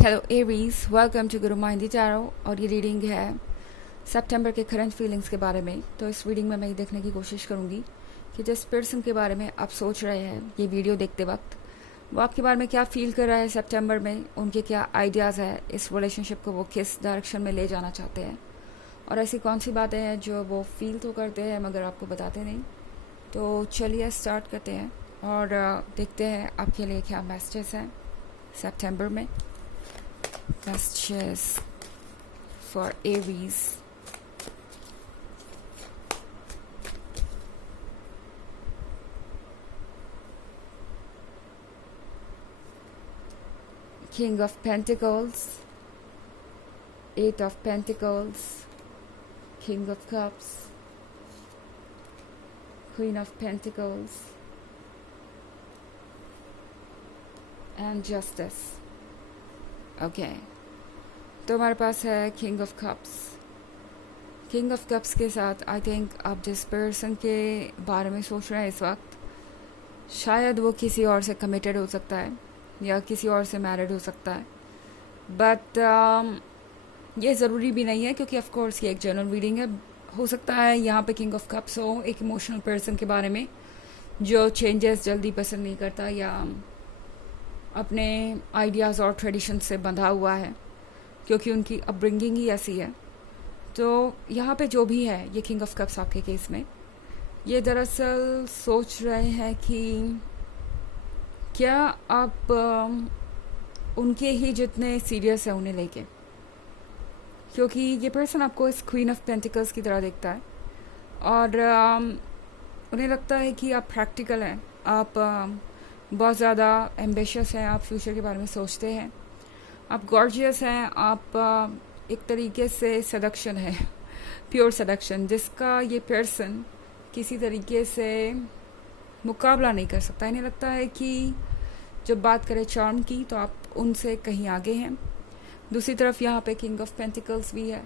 Hello Aries, welcome to Guru माहिंदी tarot. और ये reading है सितंबर के करंट फीलिंग्स के बारे में। तो इस रीडिंग में मैं ये देखने की कोशिश करूँगी कि जिस पर्सन के बारे में आप सोच रहे हैं ये वीडियो देखते वक्त, वो आपके बारे में क्या फील कर रहा है सितंबर में, उनके क्या आइडियाज़ है, इस रिलेशनशिप को वो किस डायरेक्शन में ले जाना चाहते हैं, और ऐसी कौन सी बातें हैं जो वो फील तो करते हैं मगर आपको बताते नहीं। तो चलिए स्टार्ट करते हैं और देखते हैं आपके लिए क्या मैसेजेस हैं सितंबर में। Messages for Aries. King of Pentacles, Eight of Pentacles, King of Cups, Queen of Pentacles, and Justice. Okay तो हमारे पास है king of cups. King of cups के साथ आई थिंक आप जिस पर्सन के बारे में सोच रहे हैं इस वक्त, शायद वो किसी और से कमिटेड हो सकता है या किसी और से मैरिड हो सकता है, बट ये ज़रूरी भी नहीं है क्योंकि ऑफ कोर्स ये एक जनरल रीडिंग है। हो सकता है यहाँ पे किंग ऑफ कप्स हो एक इमोशनल पर्सन के बारे में जो चेंजेस जल्दी पसंद नहीं करता या अपने आइडियाज़ और ट्रेडिशन से बंधा हुआ है क्योंकि उनकी अपब्रिंगिंग ही ऐसी है। तो यहाँ पे जो भी है ये किंग ऑफ कप्स आपके केस में, ये दरअसल सोच रहे हैं कि क्या आप उनके ही जितने सीरियस है उन्हें लेके, क्योंकि ये पर्सन आपको इस क्वीन ऑफ पेंटिकल्स की तरह देखता है और उन्हें लगता है कि आप प्रैक्टिकल हैं, आप बहुत ज़्यादा एम्बिशियस हैं, आप फ्यूचर के बारे में सोचते हैं, आप गॉर्जियस हैं, आप एक तरीके से सडक्शन है, प्योर सडक्शन, जिसका ये पर्सन किसी तरीके से मुकाबला नहीं कर सकता। इन्हें लगता है कि जब बात करें चार्म की तो आप उनसे कहीं आगे हैं। दूसरी तरफ यहाँ पे किंग ऑफ पेंटिकल्स भी है,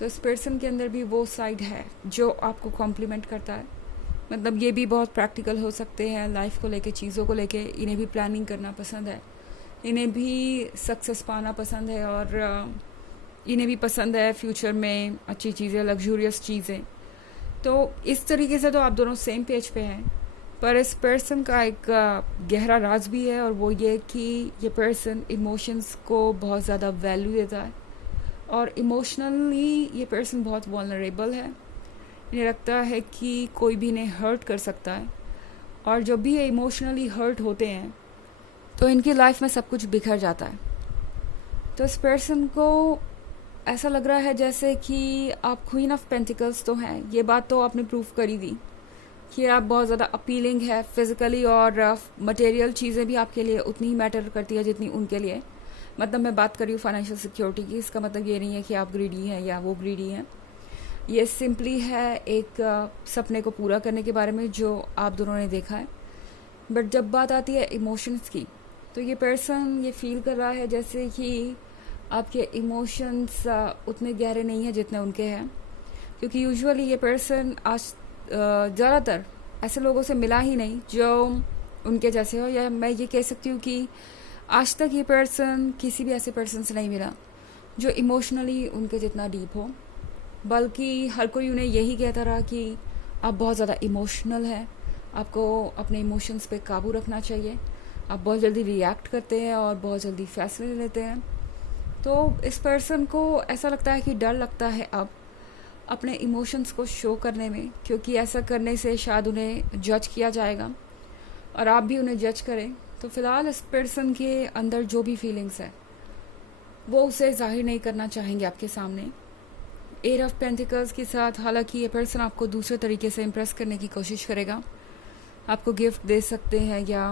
तो इस पर्सन के अंदर भी वो साइड है जो आपको कॉम्प्लीमेंट करता है। मतलब ये भी बहुत प्रैक्टिकल हो सकते हैं लाइफ को लेके, चीज़ों को लेके। इन्हें भी प्लानिंग करना पसंद है, इन्हें भी सक्सेस पाना पसंद है और इन्हें भी पसंद है फ्यूचर में अच्छी चीज़ें, लग्जूरियस चीज़ें। तो इस तरीके से तो आप दोनों सेम पेज पे हैं, पर इस पर्सन का एक गहरा राज भी है और वो ये कि ये पर्सन इमोशंस को बहुत ज़्यादा वैल्यू देता है और इमोशनली ये पर्सन बहुत वल्नरेबल है। इन्हें लगता है कि कोई भी इन्हें हर्ट कर सकता है और जब भी ये इमोशनली हर्ट होते हैं तो इनकी लाइफ में सब कुछ बिखर जाता है। तो इस पर्सन को ऐसा लग रहा है जैसे कि आप क्वीन ऑफ पेंटिकल्स तो हैं, ये बात तो आपने प्रूव कर ही दी कि आप बहुत ज़्यादा अपीलिंग है फिज़िकली, और मटेरियल चीज़ें भी आपके लिए उतनी ही मैटर करती है जितनी उनके लिए। मतलब मैं बात कर रही हूँ फाइनेंशियल सिक्योरिटी की। इसका मतलब ये नहीं है कि आप ग्रीडी हैं या वो ग्रीडी हैं, ये सिंपली है एक सपने को पूरा करने के बारे में जो आप दोनों ने देखा है। बट जब बात आती है इमोशंस की तो ये पर्सन ये फील कर रहा है जैसे कि आपके इमोशंस उतने गहरे नहीं हैं जितने उनके हैं, क्योंकि यूजुअली ये पर्सन आज ज़्यादातर ऐसे लोगों से मिला ही नहीं जो उनके जैसे हो, या मैं ये कह सकती हूँ कि आज तक ये पर्सन किसी भी ऐसे पर्सन से नहीं मिला जो इमोशनली उनके जितना डीप हो। बल्कि हर कोई उन्हें यही कहता रहा कि आप बहुत ज़्यादा इमोशनल हैं, आपको अपने इमोशंस पे काबू रखना चाहिए, आप बहुत जल्दी रिएक्ट करते हैं और बहुत जल्दी फैसले लेते हैं। तो इस पर्सन को ऐसा लगता है कि डर लगता है अब अपने इमोशंस को शो करने में, क्योंकि ऐसा करने से शायद उन्हें जज किया जाएगा और आप भी उन्हें जज करें। तो फ़िलहाल इस पर्सन के अंदर जो भी फीलिंग्स है वो उसे जाहिर नहीं करना चाहेंगे आपके सामने। एट ऑफ पेंटिकल्स के साथ हालांकि ये पर्सन आपको दूसरे तरीके से इम्प्रेस करने की कोशिश करेगा, आपको गिफ्ट दे सकते हैं या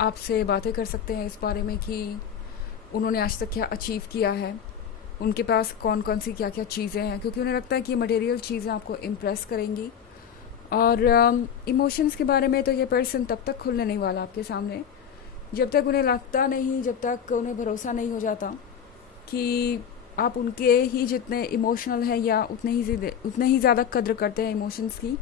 आपसे बातें कर सकते हैं इस बारे में कि उन्होंने आज तक क्या अचीव किया है, उनके पास कौन कौन सी क्या क्या चीज़ें हैं, क्योंकि उन्हें लगता है कि मटेरियल चीज़ें आपको इम्प्रेस करेंगी। और इमोशंस के बारे में तो ये पर्सन तब तक खुलने नहीं वाला आपके सामने जब तक उन्हें लगता नहीं, जब तक उन्हें भरोसा नहीं हो जाता कि आप उनके ही जितने इमोशनल हैं या उतने ही ज़्यादा कद्र करते हैं इमोशंस की।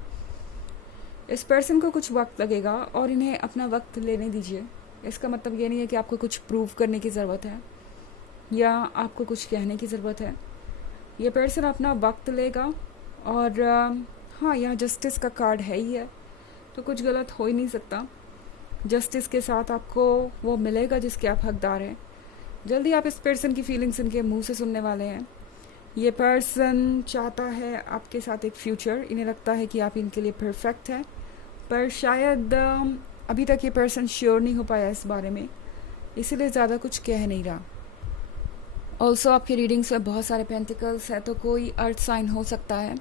इस पर्सन को कुछ वक्त लगेगा और इन्हें अपना वक्त लेने दीजिए। इसका मतलब ये नहीं है कि आपको कुछ प्रूव करने की ज़रूरत है। या आपको कुछ कहने की ज़रूरत है। ये पर्सन अपना वक्त लेगा और हाँ, यहाँ जस्टिस का कार्ड है ही है, तो कुछ गलत हो ही नहीं सकता। जस्टिस के साथ आपको वो मिलेगा जिसके आप हकदार हैं। जल्दी आप इस पर्सन की फीलिंग्स इनके मुंह से सुनने वाले हैं। ये पर्सन चाहता है आपके साथ एक फ्यूचर। इन्हें लगता है कि आप इनके लिए परफेक्ट है, पर शायद अभी तक ये पर्सन श्योर नहीं हो पाया इस बारे में, इसीलिए ज़्यादा कुछ कह नहीं रहा। ऑल्सो आपकी रीडिंग्स में बहुत सारे पेंटिकल्स है, तो कोई अर्थ साइन हो सकता है।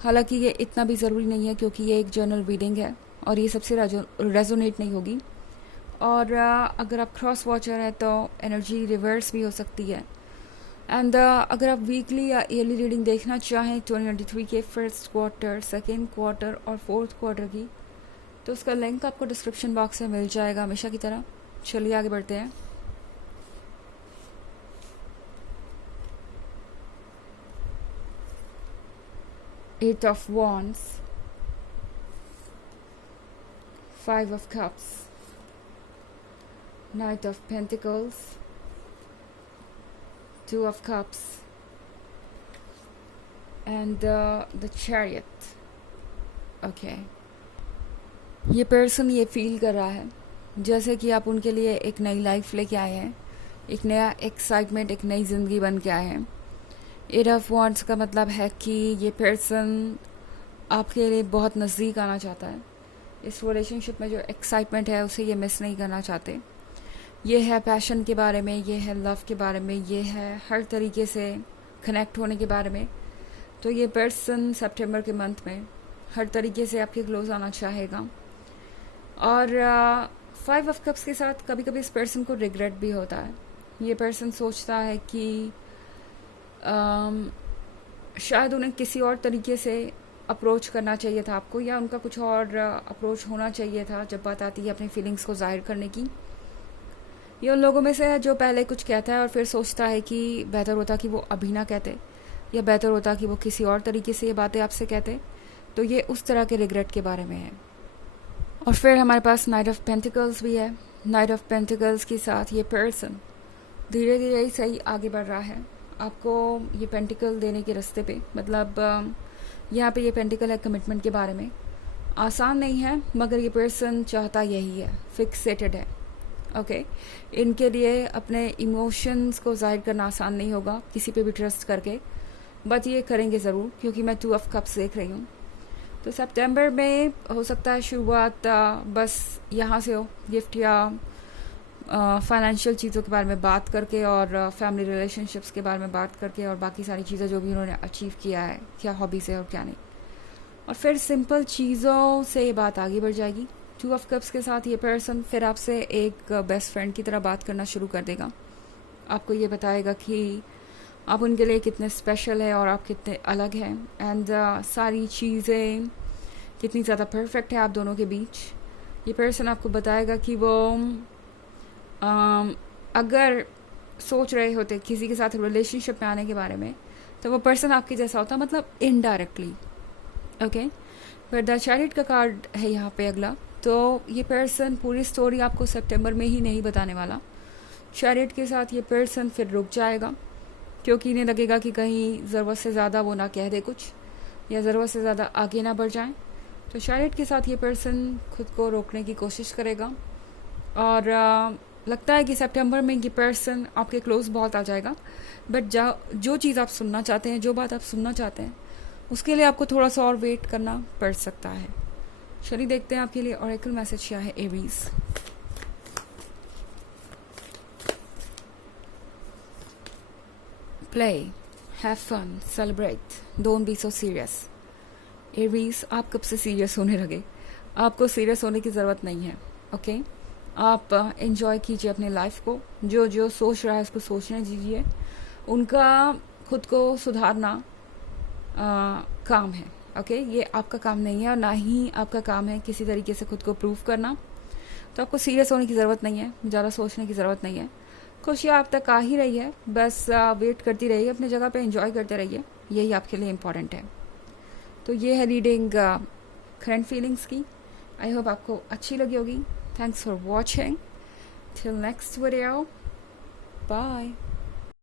हालांकि ये इतना भी ज़रूरी नहीं है, क्योंकि ये एक जनरल रीडिंग है और ये सबसे रेजोनेट नहीं होगी। और अगर आप क्रॉस वॉचर हैं तो एनर्जी रिवर्स भी हो सकती है। एंड अगर आप वीकली या ईयरली रीडिंग देखना चाहें 2023 के फर्स्ट क्वार्टर, सेकेंड क्वार्टर और फोर्थ क्वार्टर की, तो उसका लिंक आपको डिस्क्रिप्शन बॉक्स में मिल जाएगा हमेशा की तरह। चलिए आगे बढ़ते हैं। Eight of Wands, Five of Cups, Knight of Pentacles, Two of Cups, and the Chariot. Okay. ये पर्सन ये फील कर रहा है जैसे कि आप उनके लिए एक नई लाइफ लेके आए हैं, एक नया एक्साइटमेंट, एक नई ज़िंदगी बन के आए हैं। एट ऑफ वॉन्ड्स का मतलब है कि ये पर्सन आपके लिए बहुत नज़दीक आना चाहता है। इस रिलेशनशिप में जो एक्साइटमेंट है उसे ये मिस नहीं करना चाहते। ये है पैशन के बारे में, ये है लव के बारे में, ये है हर तरीके से कनेक्ट होने के बारे में। तो ये पर्सन सितंबर के मंथ में हर तरीके से आपके क्लोज आना चाहेगा। और 5 ऑफ कप्स के साथ कभी कभी इस पर्सन को रिग्रेट भी होता है। ये पर्सन सोचता है कि शायद उन्हें किसी और तरीके से अप्रोच करना चाहिए था आपको, या उनका कुछ और अप्रोच होना चाहिए था जब बात आती है अपनी फीलिंग्स को जाहिर करने की। ये उन लोगों में से है जो पहले कुछ कहता है और फिर सोचता है कि बेहतर होता कि वो अभी ना कहते, या बेहतर होता कि वो किसी और तरीके से ये बातें आपसे कहते। तो ये उस तरह के रिग्रेट के बारे में है। और फिर हमारे पास नाइट ऑफ पेंटिकल्स भी है। नाइट ऑफ पेंटिकल्स के साथ ये पर्सन धीरे धीरे ही सही आगे बढ़ रहा है आपको ये पेंटिकल देने के रास्ते पे। मतलब यहाँ पे ये पेंटिकल है कमिटमेंट के बारे में। आसान नहीं है, मगर ये पर्सन चाहता यही है, फिक्सेटेड है। ओके, इनके लिए अपने इमोशंस को जाहिर करना आसान नहीं होगा किसी पे भी ट्रस्ट करके, बट ये करेंगे ज़रूर, क्योंकि मैं 2 ऑफ कप्स देख रही हूँ। तो सितंबर में हो सकता है शुरुआत बस यहाँ से हो, गिफ्ट या फाइनेंशियल चीज़ों के बारे में बात करके, और फैमिली रिलेशनशिप्स के बारे में बात करके, और बाकी सारी चीज़ें जो भी उन्होंने अचीव किया है, क्या हॉबीज़ है और क्या नहीं। और फिर सिंपल चीज़ों से ये बात आगे बढ़ जाएगी। 2 ऑफ कप्स के साथ ये पर्सन फिर आपसे एक बेस्ट फ्रेंड की तरह बात करना शुरू कर देगा। आपको ये बताएगा कि आप उनके लिए कितने स्पेशल है और आप कितने अलग हैं, एंड सारी चीज़ें कितनी ज़्यादा परफेक्ट है आप दोनों के बीच। ये पर्सन आपको बताएगा कि वो अगर सोच रहे होते किसी के साथ रिलेशनशिप में आने के बारे में, तो वो पर्सन आपके जैसा होता, मतलब इनडायरेक्टली। ओके, पर द चैरिट का कार्ड है यहाँ पे अगला। तो ये पर्सन पूरी स्टोरी आपको सितंबर में ही नहीं बताने वाला। चैरिट के साथ ये पर्सन फिर रुक जाएगा, क्योंकि इन्हें लगेगा कि कहीं ज़रूरत से ज़्यादा वो ना कह दे कुछ, या ज़रूरत से ज़्यादा आगे ना बढ़ जाए। तो चैरिट के साथ ये पर्सन खुद को रोकने की कोशिश करेगा। और लगता है कि सितंबर में ये पर्सन आपके क्लोज बहुत आ जाएगा, बट जो चीज़ आप सुनना चाहते हैं, जो बात आप सुनना चाहते हैं, उसके लिए आपको थोड़ा सा और वेट करना पड़ सकता है। चलिए देखते हैं आपके लिए ऑरेकल मैसेज क्या है Aries. Play, have fun, celebrate, don't be so serious. Aries, आप कब से सीरियस होने लगे? आपको सीरियस होने की ज़रूरत नहीं है। ओके, आप एंजॉय कीजिए अपने लाइफ को। जो जो सोच रहा है उसको सोचने दीजिए। उनका खुद को सुधारना काम है। ओके, ये आपका काम नहीं है, और ना ही आपका काम है किसी तरीके से खुद को प्रूव करना। तो आपको सीरियस होने की ज़रूरत नहीं है, ज़्यादा सोचने की ज़रूरत नहीं है। खुशियाँ आप तक आ ही रही है, बस वेट करती रहिए, अपनी जगह पे एंजॉय करते रहिए, यही आपके लिए इम्पॉर्टेंट है। तो ये है रीडिंग करंट फीलिंग्स की। आई होप आपको अच्छी लगी होगी। Thanks for watching. Till next video. Bye.